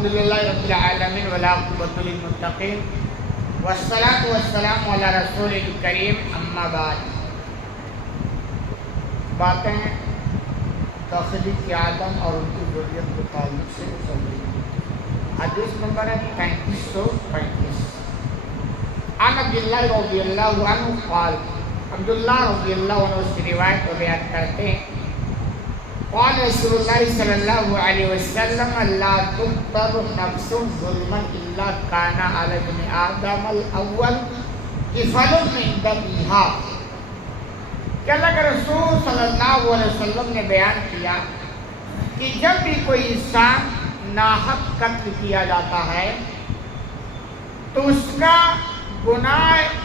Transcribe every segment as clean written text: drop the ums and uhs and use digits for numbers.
الحمدللہ رب العالمین والعاقبۃ للمتقین والصلاۃ والسلام علی رسول الکریم اما بعد. باتیں تخلیق آدم اور ان کی ذریت کے تعلق سے چل رہی ہیں. حدیث نمبر ہے 3535. عن عبداللہ رضی اللہ عنہ قال, عبداللہ رضی اللہ عنہ اس کی روایت کو بیان کرتے ہیں, قال رسول اللہ صلی اللہ علیہ وسلم لا تقتل نفس ظلما الا كان على ابن آدم الاول كفل من دمها. کہ اللہ کے رسول صلی اللہ علیہ وسلم نے بیان کیا کہ جب بھی کوئی انسان ناحق قتل کیا جاتا ہے تو اس کا گناہ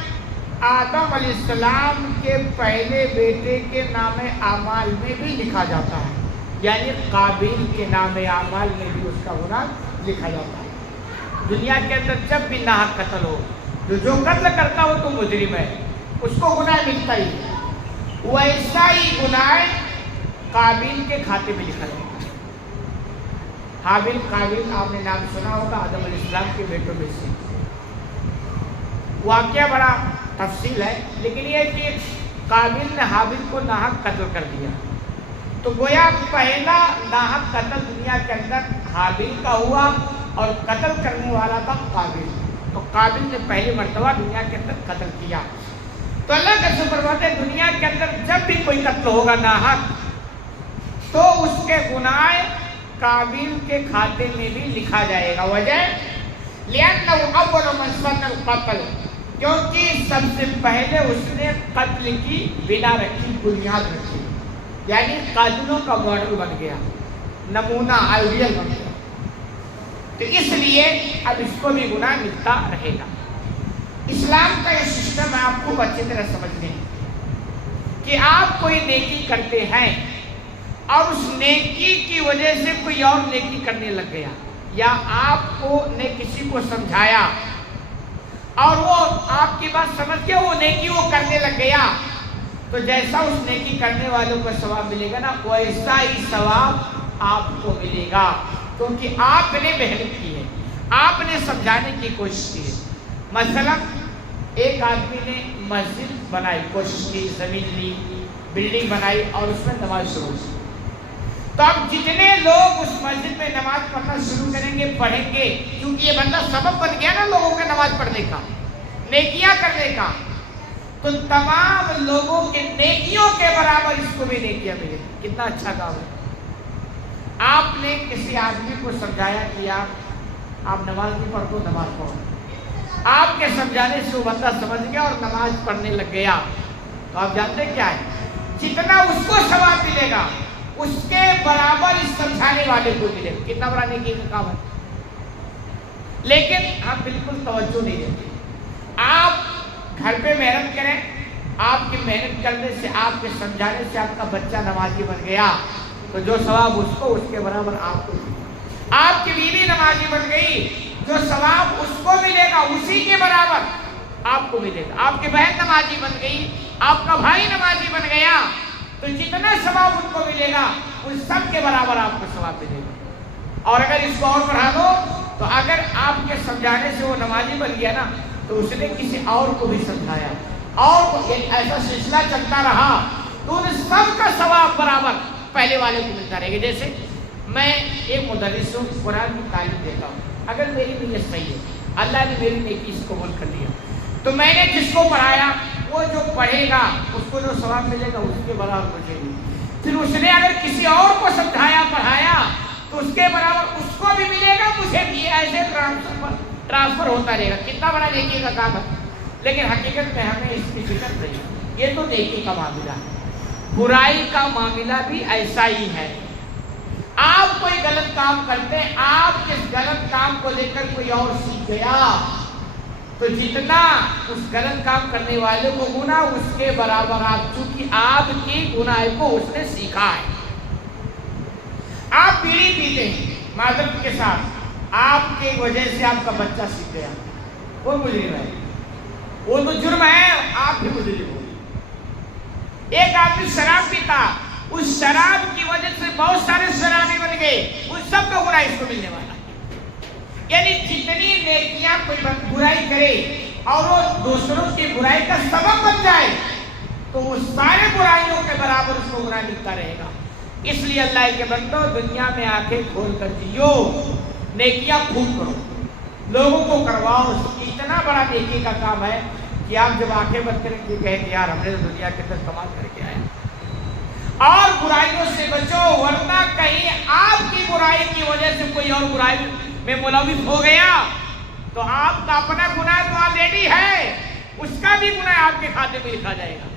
آدم علیہ السلام کے پہلے بیٹے کے نام اعمال میں بھی لکھا جاتا ہے, یعنی قابیل کے نام اعمال میں بھی اس کا گناہ لکھا جاتا ہے. دنیا کے اندر جب بھی ناحق قتل ہو تو جو قتل کرتا ہو تو مجرم ہے, اس کو گناہ ملتا ہی. ویسا ہی گناہ قابیل کے کھاتے میں لکھا جاتا ہے. حابیل قابیل آپ نے نام سنا ہوگا, آدم علیہ السلام کے بیٹوں میں سے. واقعہ بڑا تفصیل ہے, لیکن یہ کہ قابیل نے حابیل کو ناحق قتل کر دیا تو گویا پہلا ناحق قتل دنیا کے اندر حابیل کا ہوا اور قتل کرنے والا تھا قابیل. تو قابیل نے پہلی مرتبہ دنیا کے اندر قتل کیا. تو اللہ کا شکر ہے, دنیا کے اندر جب بھی کوئی قتل ہوگا ناحق تو اس کے گناہ قابیل کے کھاتے میں بھی لکھا جائے گا. وجہ لأنه اول من سن القتل, کیونکہ سب سے پہلے اس نے قتل کی بنا رکھی, بنیاد رکھی, یعنی قاتلوں کا ماڈل بن گیا, نمونہ آئیڈیل بن گیا. تو اس لیے اب اس کو بھی گناہ ملتا رہے گا. اسلام کا یہ سسٹم ہے, آپ کو اچھی طرح سمجھنے کہ آپ کوئی نیکی کرتے ہیں اور اس نیکی کی وجہ سے کوئی اور نیکی کرنے لگ گیا, یا آپ کو نے کسی کو سمجھایا اور وہ آپ کی بات سمجھ کے وہ نیکی وہ کرنے لگ گیا, تو جیسا اس نیکی کرنے والوں کو ثواب ملے گا نا, ویسا ہی ثواب آپ کو ملے گا, کیونکہ آپ نے محنت کی ہے, آپ نے سمجھانے کی کوشش کی ہے. مثلا ایک آدمی نے مسجد بنائی, کوشش کی, زمین لی, بلڈنگ بنائی اور اس میں نماز شروع کی. تو اب جتنے لوگ اس مسجد میں نماز پڑھنا شروع کریں گے, پڑھیں گے, کیونکہ یہ بندہ سبب بن گیا نا لوگوں کے نماز پڑھنے کا, نیکیاں کرنے کا, تو تمام لوگوں کے نیکیوں کے برابر اس کو بھی نیکیاں ملے. کتنا اچھا کام ہے. آپ نے کسی آدمی کو سمجھایا کہ آپ نماز نہیں پڑھو, نماز پڑھو. آپ کے سمجھانے سے وہ بندہ سمجھ گیا اور نماز پڑھنے لگ گیا, تو آپ جانتے کیا ہے, جتنا اس کو ثواب ملے گا اس کے برابر اس سمجھانے والے کو ملے گا. کتنا بڑا نیکی کا کام ہے. لیکن ہم بالکل توجہ نہیں دیتے. آپ گھر پہ محنت کریں, آپ کی محنت کرنے سے, آپ کے سمجھانے سے آپ کا بچہ نمازی بن گیا, تو جو ثواب اس کو, اس کے برابر آپ کو. آپ کی بیوی نمازی بن گئی, جو ثواب اس کو ملے گا اسی کے برابر آپ کو ملے گا. آپ کی بہن نمازی بن گئی, آپ کا بھائی نمازی بن گیا, تو جتنا ثواب ان کو ملے گا اس سب کے برابر آپ کو ثواب ملے گا. اور اگر اس کو اور بڑھا دو تو اگر آپ کے سمجھانے سے وہ نمازی بن گیا نا, تو اس نے کسی اور کو بھی سمجھایا اور ایسا سلسلہ چلتا رہا, تو ان سب کا ثواب برابر پہلے والے کو ملتا رہے گا. جیسے میں ایک مدرس ہوں, قرآن کی تعلیم دیتا ہوں, اگر میری نیت صحیح ہے, اللہ نے میری نیکی اس کو قبول کر لیا, تو میں نے جس کو پڑھایا وہ جو پڑھے گا اس کو جو ثواب ملے گا اس کے برابر مجھے بھی. پھر اس نے اگر کسی اور کو سمجھایا, پڑھایا, تو اس کے برابر اس کو بھی ملے گا, مجھے بھی. ایسے ٹرانسفر ہوتا رہے گا. کتنا بڑا نیکی کا کام ہے. لیکن حقیقت میں ہمیں اس کی فکر نہیں. یہ تو نیکی کا معاملہ ہے, برائی کا معاملہ بھی ایسا ہی ہے. آپ کوئی غلط کام کرتے ہیں, آپ اس غلط کام کو دیکھ کر کوئی اور سیکھ گیا, تو جتنا اس غلط کام کرنے والے کو گناہ اس کے برابر آپ, چونکہ آپ کی گناہ کو اس نے سیکھا ہے. آپ بیڑی پیتے ہیں معذرت کے ساتھ, آپ کی وجہ سے آپ کا بچہ سیکھ گیا, وہ مجرم ہے, وہ تو جرم ہے, آپ بھی مجرم ہو. ایک آدمی شراب پیتا, اس شراب کی وجہ سے بہت سارے شرابی بن گئے, ان سب کا گناہ اس کو ملنے والا. یعنی جتنی نیکیاں کوئی برائی کرے اور وہ دوسروں کی برائی کا سبب بن جائے تو وہ سارے برائیوں کے برابر اس کو برا لکھتا رہے گا. اس لیے اللہ کے بندو دنیا میں آنکھیں کھول کر جیو، نیکیاں خوب کرو، لوگوں کو کرواؤ. اتنا بڑا نیکی کا کام ہے کہ آپ جب آنکھیں بند کریں کہ کہیں یار ہم نے دنیا کے اندر کمال کر کے آئے. اور برائیوں سے بچو، ورنہ کہیں آپ کی برائی کی وجہ سے کوئی اور برائی میں ملوث ہو گیا تو آپ کا اپنا گناہ تو آلریڈی ہے، اس کا بھی گناہ آپ کے کھاتے میں لکھا جائے گا.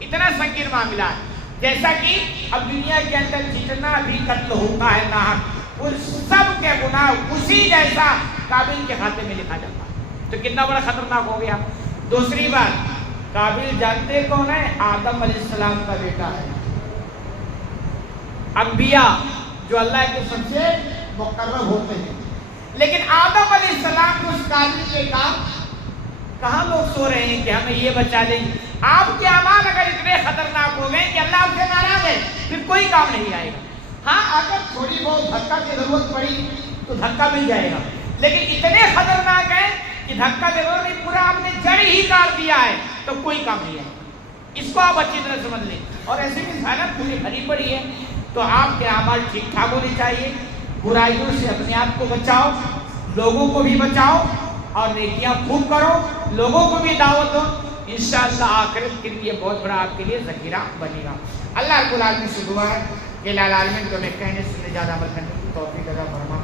اتنا سنگین معاملہ ہے. جیسا کہ اب دنیا کے اندر جتنا بھی قتل ہوتا ہے ناحق، وہ سب کے گناہ اسی جیسا قابل کے کھاتے میں لکھا جاتا ہے. تو کتنا بڑا خطرناک ہو گیا. دوسری بات، قابل جانتے کون ہے؟ آدم علیہ السلام کا بیٹا ہے. انبیاء جو اللہ کے سب سے مقرب ہوتے ہیں، لیکن آدم علیہ السلام کو اس قابل کے کام کہاں لوگ سو رہے ہیں کہ ہمیں یہ بچا لیں. آپ کے اعمال اگر اتنے خطرناک ہو گئے کہ اللہ آپ سے ناراض ہے، پھر کوئی کام نہیں آئے گا. ہاں اگر تھوڑی بہت دھکا کی ضرورت پڑی تو دھکا مل جائے گا، لیکن اتنے خطرناک ہے کہ دھکا ضرورت نہیں، پورا آپ نے جڑ ہی کاٹ دیا ہے تو کوئی کام نہیں آئے گا. اس کو آپ اچھی طرح سمجھ لیں. اور ایسے بھی حالت پوری بھری پڑی ہے تو آپ کے اعمال ٹھیک ٹھاک ہونے چاہیے. برائیوں سے اپنے آپ کو بچاؤ، لوگوں کو بھی بچاؤ، اور نیکیاں خوب کرو، لوگوں کو بھی دعوت دو. انشاءاللہ آخرت کے لیے بہت بڑا آپ کے لیے ذخیرہ بنے گا. اللہ رب العالمین سے دعا ہے کہ العالمین کو میں کہنے سے زیادہ عمل کرنے کی توفیق عطا فرما.